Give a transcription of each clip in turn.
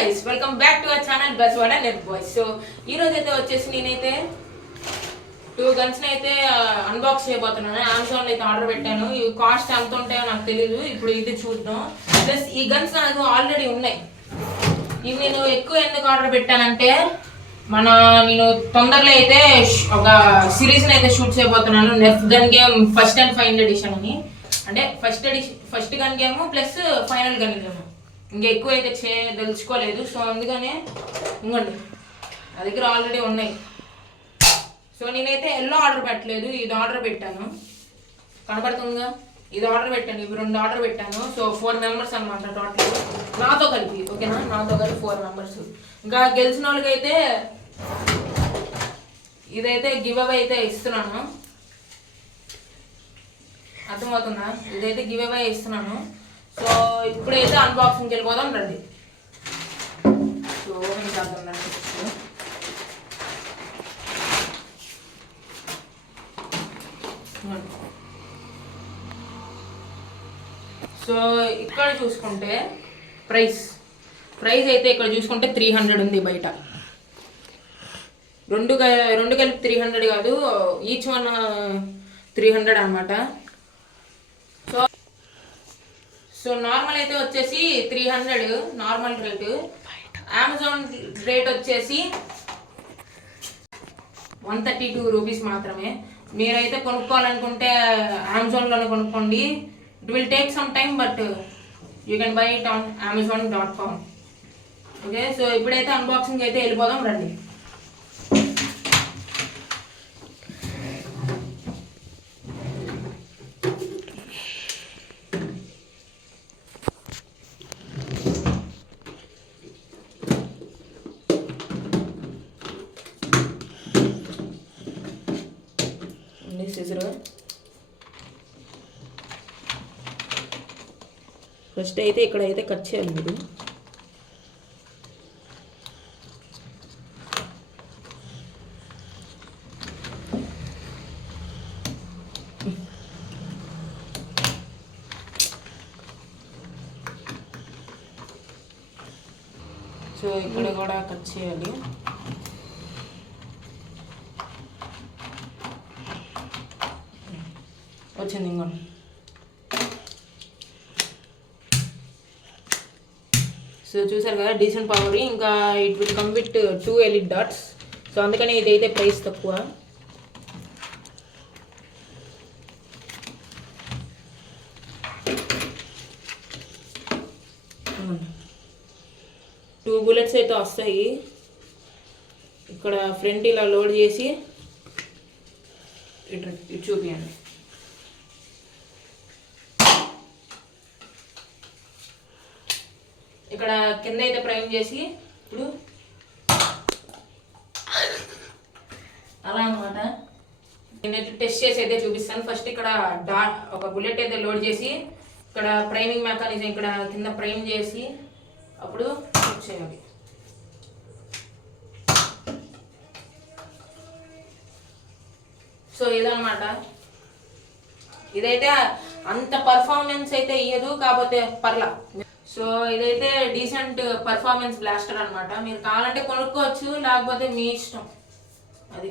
Guys welcome back to our channel Baswada net boys. So ఈ రోజు అయితే వచ్చేసి నేనైతే 2 గన్స్ అయితే అన్బాక్స్ చేయబోతున్నాను. అమెజాన్ లో అయితే ఆర్డర్ పెట్టాను. ఇవి కాస్ట్ ఎంత ఉంటాయో నాకు తెలియదు. ఇప్పుడు ఇది చూద్దాం. ప్లస్ ఈ గన్స్ నాకు ఆల్రెడీ ఉన్నాయి. ఇవి నేను ఎక్కువ ఎందుకు ఆర్డర్ పెట్టానంటే నేను తొందరలో అయితే ఒక సిరీస్ని అయితే షూట్ చేయబోతున్నాను. Next gun game first and final edition అని, అంటే first gun game plus final gun game. ఇంకా ఎక్కువ అయితే తెలుసుకోలేదు. సో అందుకనే ఇంకోండి నా దగ్గర ఆల్రెడీ ఉన్నాయి. సో నేనైతే ఎల్లో ఆర్డర్ పెట్టలేదు, ఇది ఆర్డర్ పెట్టాను. కనపడుతుందిగా, ఇది ఆర్డర్ పెట్టాను. ఇవి 2 ఆర్డర్ పెట్టాను. సో 4 మెంబర్స్ అనమాట టోటల్ నాతో కలిపి. ఓకేనా, నాతో కలిపి 4 మెంబర్స్. ఇంకా గెలిచిన వాళ్ళకైతే ఇదైతే గివ్ అవే అయితే ఇస్తున్నాను. అర్థమవుతుందా? ఇదైతే గివ్ అవే ఇస్తున్నాను. సో ఇప్పుడైతే అన్బాక్సింగ్కి వెళ్ళిపోదాం రండి. సో ఓపెన్ చేద్దాం రండి. సో ఇక్కడ చూసుకుంటే ప్రైస్ అయితే ఇక్కడ చూసుకుంటే 300 ఉంది బయట. రెండు కలిపి 300 కాదు, ఈచ్ వన్ 300 అనమాట. సో నార్మల్ అయితే వచ్చేసి 300 నార్మల్ రేటు. అమెజాన్ రేట్ వచ్చేసి 132 రూపీస్ మాత్రమే. మీరైతే కొనుక్కోవాలనుకుంటే అమెజాన్లోనే కొనుక్కోండి. It will take some time, but you can buy it on amazon.com. Okay, so ఇప్పుడైతే అన్బాక్సింగ్ అయితే వెళ్ళిపోదాం రండి. ఫస్ట్ అయితే ఇక్కడైతే కట్ చేయాలి మీరు. సో ఇక్కడ కూడా కట్ చేయాలి. వచ్చింది ఇంకోటి. సో చూసారు కదా, డీసెంట్ పవర్. ఇంకా it will come with 2 LED dots. So అందుకని ఇదైతే ప్రైస్ తక్కువ. టూ బుల్లెట్స్ అయితే వస్తాయి. ఇక్కడ ఫ్రంట్ ఇలా లోడ్ చేసి ఇటు చూపియండి. ఇక్కడ కింద అయితే ప్రైమ్ చేసి ఇప్పుడు అలా అనమాట. నేనైతే టెస్ట్ చేసి అయితే చూపిస్తాను. ఫస్ట్ ఇక్కడ ఒక బుల్లెట్ అయితే లోడ్ చేసి ఇక్కడ ప్రైమింగ్ మెకానిజం ఇక్కడ కింద ప్రైమ్ చేసి అప్పుడు షూట్ చేయాలి. సో ఇదనమాట. ఇదైతే అంత పర్ఫార్మెన్స్ అయితే ఇయ్యదు, కాకపోతే పర్లా. సో ఇదైతే డీసెంట్ పర్ఫార్మెన్స్ బ్లాస్టర్ అనమాట. మీరు కావాలంటే కొనుక్కోవచ్చు, లేకపోతే మీ ఇష్టం అది.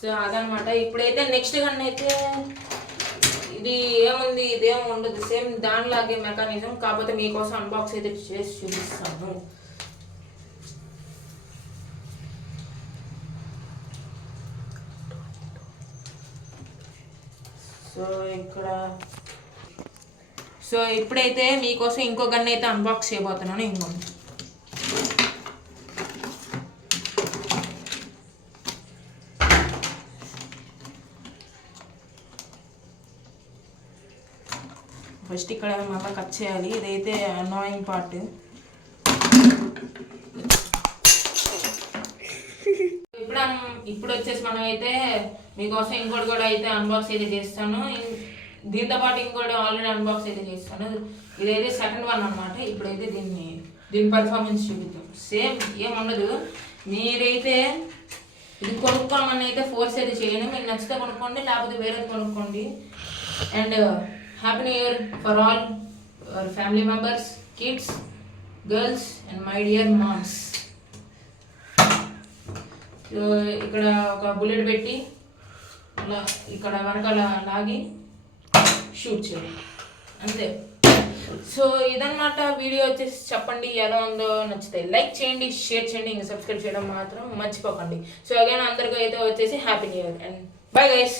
సో అదనమాట. ఇప్పుడైతే నెక్స్ట్ గన్ అయితే ఇది ఏముంది, ఇదేం ఉండదు, సేమ్ దానిలాగే మెకానిజం, కాకపోతే మీకోసం అన్బాక్స్ అయితే చేసి చూపిస్తాను. సో ఇప్పుడైతే మీకోసం ఇంకో గన్ అయితే అన్బాక్స్ చేయబోతున్నాను. ఇంకోటి ఫస్ట్ ఇక్కడ మళ్ళీ కట్ చేయాలి. ఇదైతే అనాయింగ్ పార్ట్. ఇప్పుడు వచ్చేసి మనం అయితే మీకోసం ఇంకోటి కూడా అయితే అన్బాక్స్ అయితే చేస్తాను. దీంతో పాటు ఇంకోటి ఆల్రెడీ అన్బాక్స్ అయితే చేస్తాను. ఇదైతే సెకండ్ వన్ అనమాట. ఇప్పుడైతే దీని పర్ఫార్మెన్స్ చూపిద్దాం. సేమ్ ఏం ఉండదు. మీరైతే ఇది కొనుక్కోమని అయితే ఫోర్స్ అయితే చేయను. మీకు నచ్చితే కొనుక్కోండి, లేకపోతే వేరేది కొనుక్కోండి. And happy new year for all your family members, kids, girls and my dear moms. So ఇక్కడ ఒక బుల్లెట్ పెట్టి అలా ఇక్కడ వెనకాల లాగి షూట్ చేయాలి అంతే. సో ఇదన్నమాట వీడియో వచ్చేసి. చెప్పండి ఎలా ఉందో, నచ్చితే లైక్ చేయండి, షేర్ చేయండి, ఇంకా సబ్స్క్రైబ్ చేయడం మాత్రం మర్చిపోకండి. సో అగైన్ అందరికీ అయితే వచ్చేసి happy new year and bye guys.